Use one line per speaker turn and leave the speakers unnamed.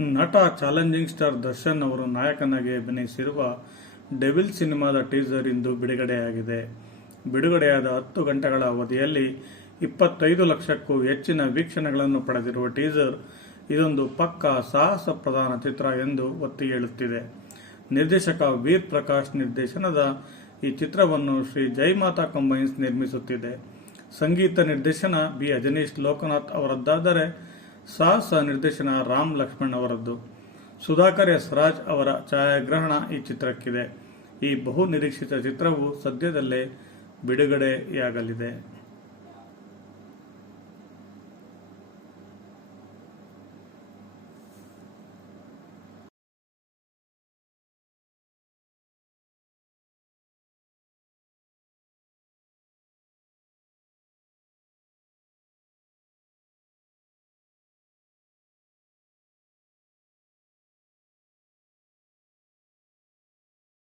ನಟ challenging star Darshan ಅವರು ನಾಯಕನಾಗಿ ಅಭಿನಯಿಸಿರುವ ಡೆವಿಲ್ ಸಿನಿಮಾದ ಟೀಸರ್ ಇಂದು ಬಿಡುಗಡೆಯಾಗಿದೆ. ಬಿಡುಗಡೆಯಾದ ಹತ್ತು ಗಂಟೆಗಳ ಅವಧಿಯಲ್ಲಿ ಇಪ್ಪತ್ತೈದು ಲಕ್ಷಕ್ಕೂ ಹೆಚ್ಚಿನ ವೀಕ್ಷಣೆಗಳನ್ನು ಪಡೆದಿರುವ ಟೀಸರ್ ಇದೊಂದು ಪಕ್ಕಾ ಸಾಹಸ ಪ್ರಧಾನ ಚಿತ್ರ ಎಂದು ಒತ್ತಿ ಹೇಳುತ್ತಿದೆ. ನಿರ್ದೇಶಕ ವೀರ್ ಪ್ರಕಾಶ್ ನಿರ್ದೇಶನದ ಈ ಚಿತ್ರವನ್ನು ಶ್ರೀ ಜೈಮಾತಾ ಕಂಬೈನ್ಸ್ ನಿರ್ಮಿಸುತ್ತಿದೆ. ಸಂಗೀತ ನಿರ್ದೇಶನ ಬಿ. ಅಜನೀಶ್ ಲೋಕನಾಥ್ ಅವರದ್ದಾದರೆ ಸಾಹಸ ನಿರ್ದೇಶನ ರಾಮ್ ಲಕ್ಷ್ಮಣ್ ಅವರದ್ದು. ಸುಧಾಕರ್ ಎಸ್ ರಾಜ್ ಅವರ ಛಾಯಾಗ್ರಹಣ ಈ ಚಿತ್ರಕ್ಕಿದೆ. ಈ ಬಹು ನಿರೀಕ್ಷಿತ ಚಿತ್ರವು ಸದ್ಯದಲ್ಲೇ ಬಿಡುಗಡೆಯಾಗಲಿದೆ.